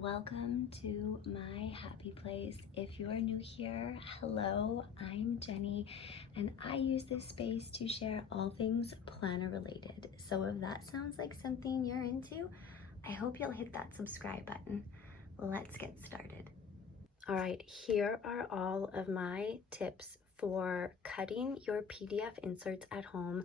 Welcome to my happy place. If you are new here, hello, I'm Jenny, and I use this space to share all things planner related. So if that sounds like something you're into, I hope you'll hit that subscribe button. Let's get started. All right, here are all of my tips for cutting your PDF inserts at home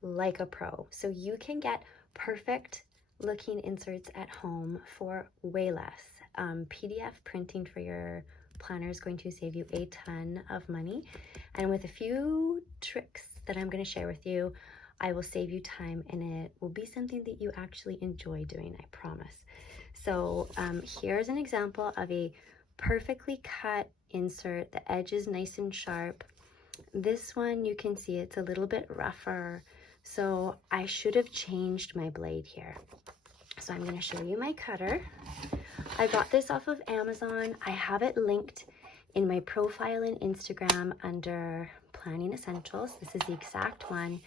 like a pro. So you can get perfect looking inserts at home for way less. PDF printing for your planner is going to save you a ton of money. And with a few tricks that I'm going to share with you, I will save you time and it will be something that you actually enjoy doing, I promise. So here's an example of a perfectly cut insert. The edge is nice and sharp. This one, you can see it's a little bit rougher. So I should have changed my blade here. So I'm going to show you my cutter. I got this off of Amazon. I have it linked in my profile in Instagram under Planning Essentials. This is the exact one.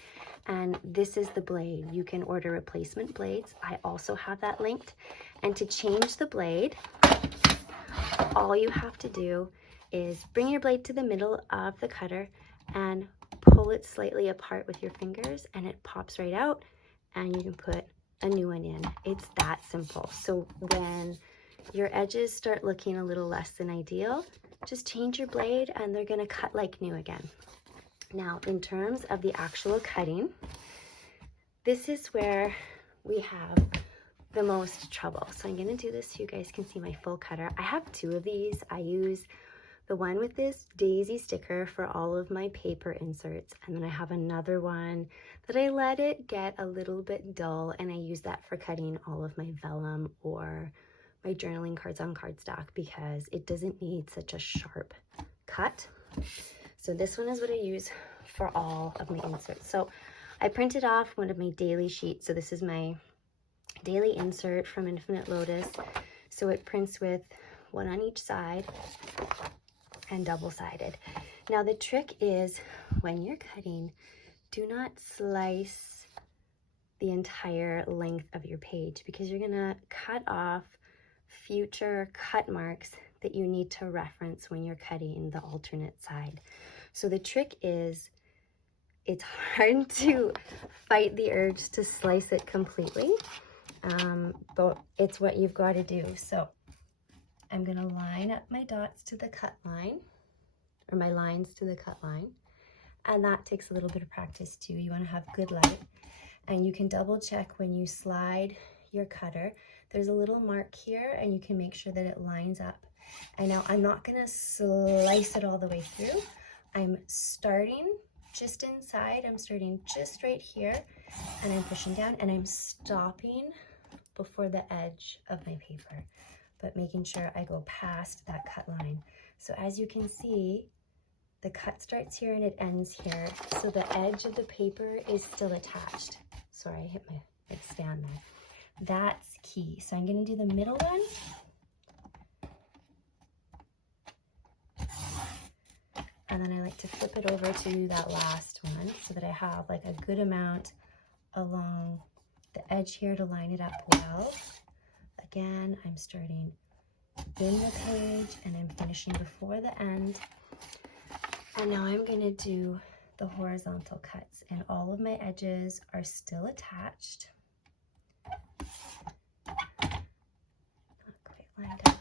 And this is the blade. You can order replacement blades. I also have that linked. And to change the blade, all you have to do is bring your blade to the middle of the cutter and pull it slightly apart with your fingers and it pops right out and you can put a new one in. It's that simple. So when your edges start looking a little less than ideal, just change your blade and they're going to cut like new again. Now, in terms of the actual cutting, this is where we have the most trouble. So I'm going to do this so you guys can see my full cutter. I have two of these. I use the one with this daisy sticker for all of my paper inserts, and then I have another one that I let it get a little bit dull, and I use that for cutting all of my vellum or my journaling cards on cardstock because it doesn't need such a sharp cut. So this one is what I use for all of my inserts. So I printed off one of my daily sheets. So this is my daily insert from Infinite Lotus. So it prints with one on each side and double-sided. Now the trick is when you're cutting, do not slice the entire length of your page because you're gonna cut off future cut marks that you need to reference when you're cutting the alternate side. So the trick is, it's hard to fight the urge to slice it completely, but it's what you've got to do. So I'm going to line up my dots to the cut line, or my lines to the cut line, and that takes a little bit of practice too. You want to have good light, and you can double check when you slide your cutter. There's a little mark here, and you can make sure that it lines up. And now I'm not going to slice it all the way through. I'm starting just inside. I'm starting just right here, and I'm pushing down, and I'm stopping before the edge of my paper, but making sure I go past that cut line. So as you can see, the cut starts here and it ends here. So the edge of the paper is still attached. Sorry, I hit my stand there. That's key. So I'm going to do the middle one. And then I like to flip it over to that last one so that I have like a good amount along the edge here to line it up well. Again, I'm starting in the page and I'm finishing before the end. And now I'm going to do the horizontal cuts, and all of my edges are still attached. Not quite lined up.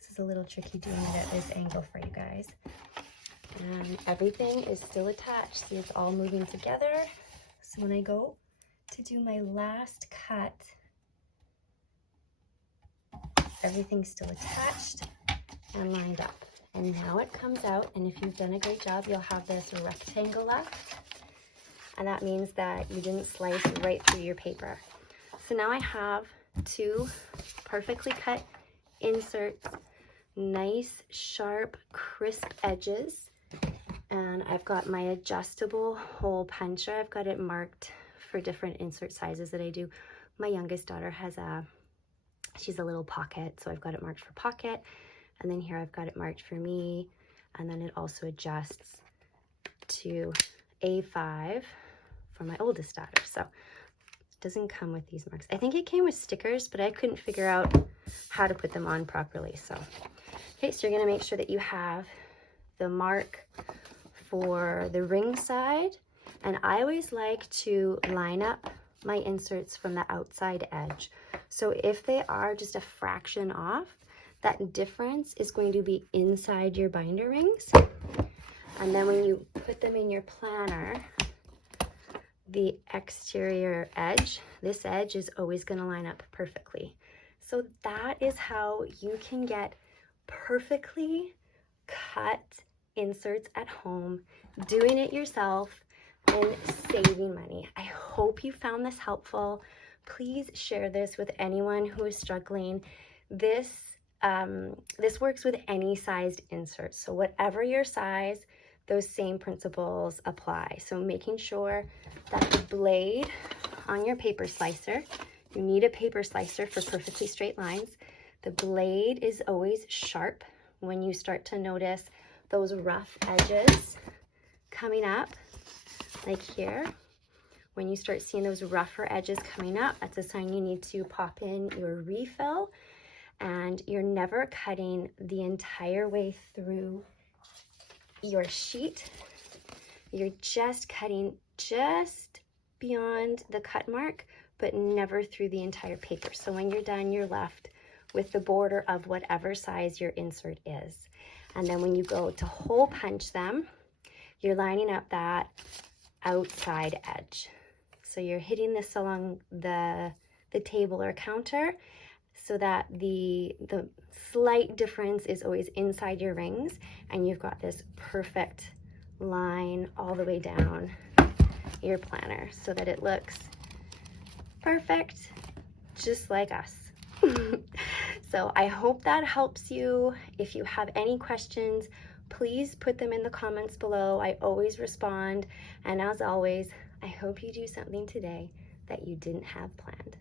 This is a little tricky doing it at this angle for you guys. And everything is still attached. See, it's all moving together. So when I go to do my last cut, everything's still attached and lined up. And now it comes out, and if you've done a great job, you'll have this rectangle left. And that means that you didn't slice right through your paper. So now I have two perfectly cut inserts, nice, sharp, crisp edges. And I've got my adjustable hole puncher. I've got it marked for different insert sizes that I do. My youngest daughter has she's a little pocket, so I've got it marked for pocket. And then here I've got it marked for me. And then it also adjusts to A5 for my oldest daughter. So it doesn't come with these marks. I think it came with stickers, but I couldn't figure out how to put them on properly. So, okay, so you're gonna make sure that you have the mark for the ring side. And I always like to line up my inserts from the outside edge. So if they are just a fraction off, that difference is going to be inside your binder rings. And then when you put them in your planner, the exterior edge, this edge is always going to line up perfectly. So that is how you can get perfectly cut inserts at home, doing it yourself, and saving money. I hope you found this helpful. Please share this with anyone who is struggling. This works with any sized insert. So whatever your size, those same principles apply. So making sure that the blade on your paper slicer, you need a paper slicer for perfectly straight lines. The blade is always sharp when you start to notice those rough edges coming up, like here. When you start seeing those rougher edges coming up, that's a sign you need to pop in your refill. And you're never cutting the entire way through your sheet. You're just cutting just beyond the cut mark, but never through the entire paper. So when you're done, you're left with the border of whatever size your insert is. And then when you go to hole punch them, you're lining up that outside edge. So you're hitting this along the table or counter so that the slight difference is always inside your rings, and you've got this perfect line all the way down your planner so that it looks perfect, just like us. So I hope that helps you. If you have any questions, please put them in the comments below. I always respond. And as always, I hope you do something today that you didn't have planned.